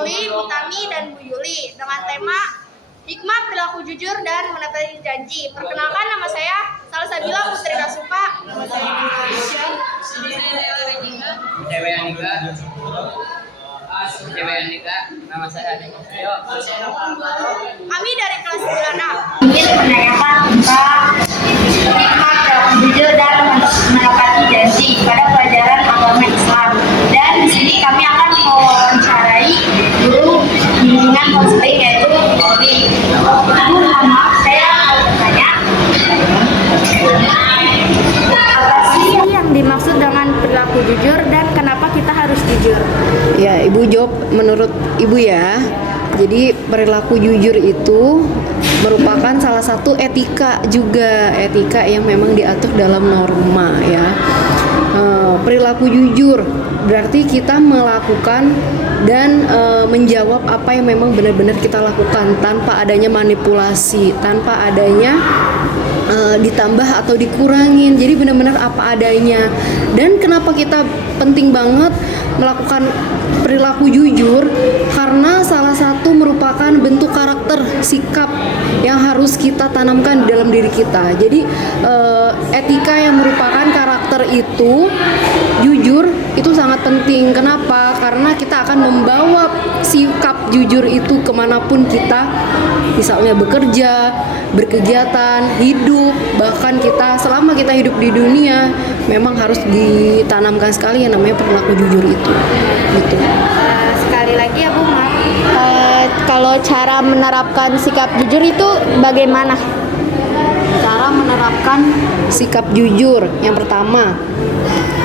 Shirley, Bu Tami, dan Bu Yuli dengan tema Hikmah Perilaku Jujur dan Menepati Janji. Perkenalkan, nama saya Salsabila Putri Rasuka. Nama saya Dewi Andika, nama saya Adi. Kami dari kelas 9A. Ingin menanyakan tentang hikmah perilaku jujur dan menepati janji pada pelajaran agama Islam. Dan di sini kami akan mewawancarai guru bimbingan konseling yaitu Polri. Mohon maaf, saya mau bertanya, apa sih Yang dimaksud dengan perilaku jujur dan kenapa kita harus jujur? Ya, Ibu jawab menurut Ibu ya. Jadi perilaku jujur itu merupakan salah satu etika juga, etika yang memang diatur dalam norma ya. Perilaku jujur berarti kita melakukan dan menjawab apa yang memang benar-benar kita lakukan tanpa adanya manipulasi, tanpa adanya ditambah atau dikurangin. Jadi benar-benar apa adanya. Dan kenapa kita penting banget melakukan perilaku jujur? Karena salah satu merupakan bentuk karakter, sikap yang harus kita tanamkan di dalam diri kita. Jadi etika yang merupakan karakter itu, jujur itu sangat penting. Kenapa? Karena kita akan membawa sikap jujur itu kemanapun kita, misalnya bekerja, berkegiatan, hidup, bahkan kita selama kita hidup di dunia memang harus ditanamkan sekali yang namanya perilaku jujur itu. Gitu. Sekali lagi ya Bu, maaf. Kalau cara menerapkan sikap jujur itu bagaimana? Cara menerapkan sikap jujur, yang pertama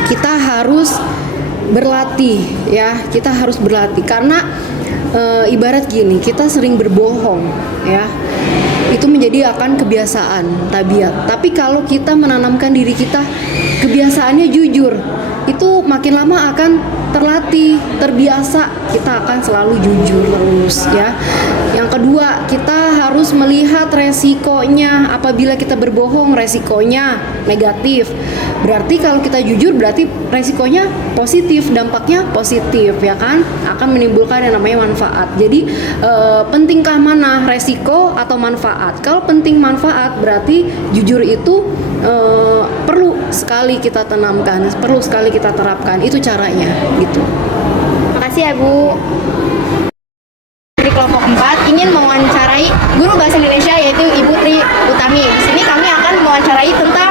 kita harus berlatih ya, kita harus berlatih karena ibarat gini, kita sering berbohong ya, itu menjadi akan kebiasaan, tabiat. Tapi kalau kita menanamkan diri kita kebiasaannya jujur, itu makin lama akan terlatih, terbiasa, kita akan selalu jujur terus ya. Yang kedua, kita harus melihat resikonya. Apabila kita berbohong, resikonya negatif. Berarti kalau kita jujur, berarti resikonya positif, dampaknya positif ya kan, akan menimbulkan yang namanya manfaat. Jadi pentingkah mana, resiko atau manfaat? Kalau penting manfaat, berarti jujur itu perlu sekali kita tanamkan, perlu sekali kita terapkan. Itu caranya gitu. Makasih ya Bu. Dari kelompok 4 ingin mewawancarai guru bahasa Indonesia yaitu Ibu Tri Utami. Di sini kami akan mewawancarai tentang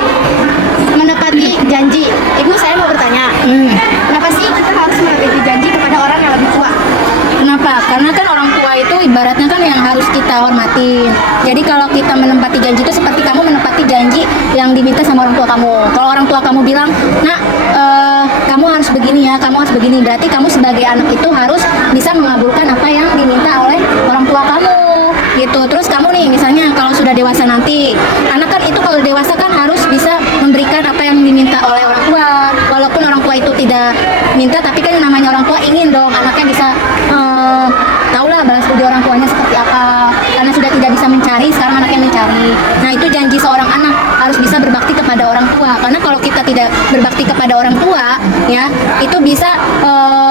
menepati janji. Ibu, saya mau bertanya, kenapa sih kita harus menepati janji kepada orang yang lebih tua? Kenapa? Karena kan orang tua itu ibaratnya kan yang harus kita hormatin. Jadi kalau kita menepati janji itu seperti kamu menepati janji yang diminta sama orang tua kamu. Kalau orang tua kamu bilang, "Nak, kamu harus begini ya, kamu harus begini." Berarti kamu sebagai anak itu harus bisa mengabulkan apa yang diminta oleh orang tua kamu. Gitu. Terus kamu nih misalnya kalau sudah dewasa nanti, anak kan itu kalau dewasa kan harus bisa memberikan apa yang diminta oleh orang tua. Walaupun orang tua itu tidak minta, tapi kan yang namanya orang tua ingin dong anaknya bisa tahulah balas budi orang tuanya seperti apa. Karena sudah tidak bisa mencari, sekarang anaknya mencari. Nah, itu janji seorang anak harus bisa berbakti kepada orang tua. Karena kalau kita tidak berbakti kepada orang tua, ya, itu bisa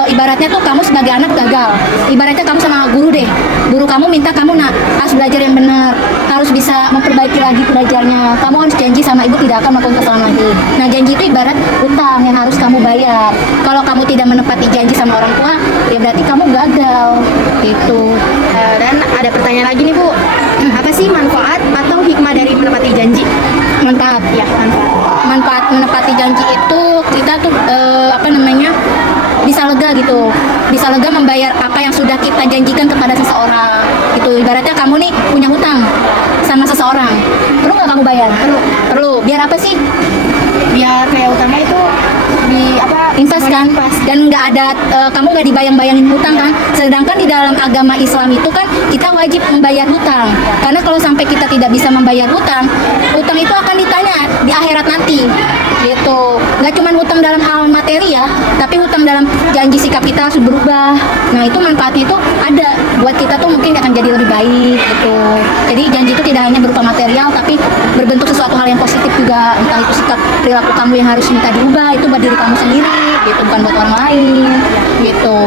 ibaratnya tuh kamu sebagai anak gagal. Ibaratnya kamu sama guru deh. Guru kamu minta kamu harus belajar yang benar, harus bisa memperbaiki lagi belajarnya. Kamu harus janji sama ibu tidak akan melakukan kesalahan lagi. Nah, janji itu ibarat utang yang harus kamu bayar. Kalau kamu tidak menepati janji sama orang tua, ya berarti kamu gagal. Gitu. Dan ada pertanyaan lagi nih Bu, apa sih manfaat atau hikmah dari menepati janji? Manfaat. Ya, manfaat. Manfaat menepati janji itu kita tuh bisa lega gitu, bisa lega membayar apa yang sudah kita janjikan kepada seseorang. Itu ibaratnya kamu nih punya hutang sama seseorang, perlu nggak kamu bayar? Perlu. Biar apa sih? Biar kayak utangnya itu Invest kan, dan nggak ada kamu nggak dibayang-bayangin hutang kan. Sedangkan di dalam agama Islam itu kan kita wajib membayar hutang, karena kalau sampai kita tidak bisa membayar hutang itu akan ditanya di akhirat nanti. Gitu. Nggak cuma hutang dalam hal materi ya, tapi hutang dalam janji sikap kita harus berubah. Nah, itu manfaatnya itu ada buat kita tuh, mungkin akan jadi lebih baik gitu. Jadi janji itu tidak hanya berupa material, tapi berbentuk sesuatu hal yang positif juga. Entah itu sikap perilaku kamu yang harus minta diubah, itu buat diri kamu kamu sendiri gitu, bukan buat orang lain gitu.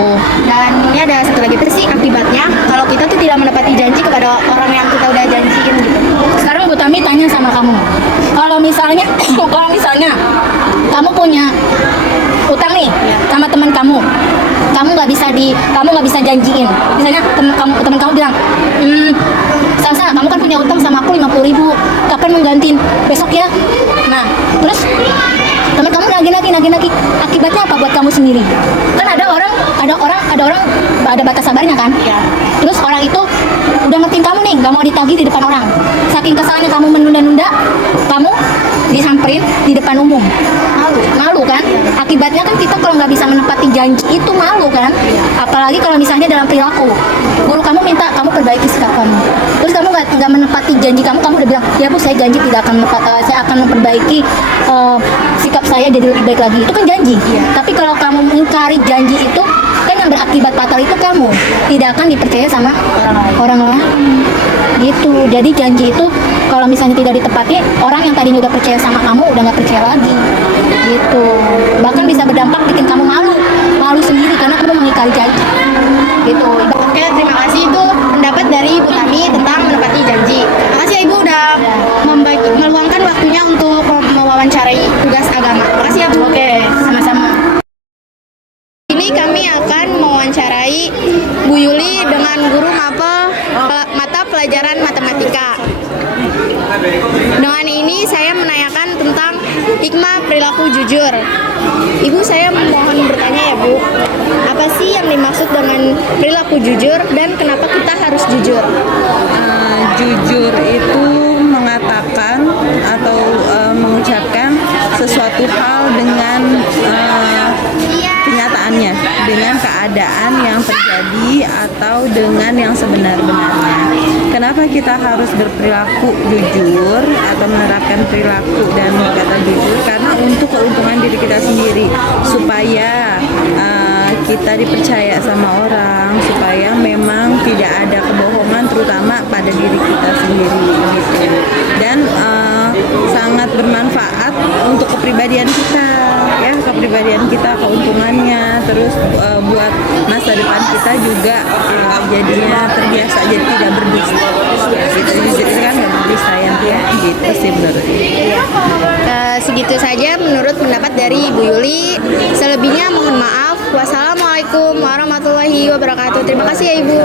Dan ini ada satu lagi sih akibatnya kalau kita tuh tidak menepati janji kepada orang yang kita udah janjiin gitu. Sekarang Bu Tami tanya sama kamu, kalau misalnya kamu punya utang nih sama teman kamu, kamu nggak bisa janjiin. Misalnya teman kamu bilang, Salsa, kamu kan punya utang sama aku 50.000, kapan mau gantiin? Besok ya. Nah, terus teman kamu nagih, akibatnya apa buat kamu sendiri? Kan ada orang ada batas sabarnya kan? Ya. Terus orang itu udah ngertiin kamu nih, nggak mau ditagih di depan orang. Saking kesalnya kamu menunda-nunda, kamu disamperin di depan umum. Malu kan? Akibatnya kan kita kalau nggak bisa menepati janji itu malu kan? Apalagi kalau misalnya dalam perilaku, guru kamu minta kamu perbaiki sikap kamu, terus kamu nggak menepati janji kamu udah bilang, ya Bu, saya janji tidak akan saya akan memperbaiki sikap saya jadi lebih baik lagi. Itu kan janji. Tapi kalau kamu mengingkari janji itu, kan yang berakibat fatal itu kamu tidak akan dipercaya sama orang lain. Gitu. Jadi janji itu kalau misalnya tidak ditepati, orang yang tadinya udah percaya sama kamu udah nggak percaya lagi. Gitu. Bahkan bisa berdampak bikin kamu malu sendiri karena kamu mengingkari janji. Gitu. Oke, terima kasih, itu pendapat dari Ibu Tami tentang menepati janji. Terima kasih Ibu udah meluangkan waktunya untuk mewawancarai tugas agama. Terima kasih ya Bu. Oke, sama-sama. Ini kami akan mewawancarai Bu Yuli dengan guru mata pelajaran matematika. Dengan ini saya menanyakan tentang hikmah perilaku jujur. Ibu, saya mohon bertanya ya Bu, apa sih yang dimaksud dengan perilaku jujur dan kenapa kita harus jujur? Jujur itu mengatakan atau mengucapkan sesuatu hal dengan kenyataannya, dengan keadaan yang terjadi atau dengan yang sebenar-benarnya. Kenapa kita harus berperilaku jujur atau menerapkan perilaku dan kata jujur? Karena untuk keuntungan diri kita sendiri, supaya kita dipercaya sama orang, supaya memang tidak ada kebohongan terutama pada diri kita sendiri gitu. Dan sangat bermanfaat untuk kepribadian kita, ya, kepribadian kita, keuntungannya, terus buat masa depan kita juga jadinya terbiasa, jadi tidak berdusta gitu. Jujur kan nggak berdusta ya, gitu sih menurut. Segitu saja menurut pendapat dari Ibu Yuli. Selebihnya mohon maaf. Wassalamualaikum warahmatullahi wabarakatuh. Terima kasih ya Ibu.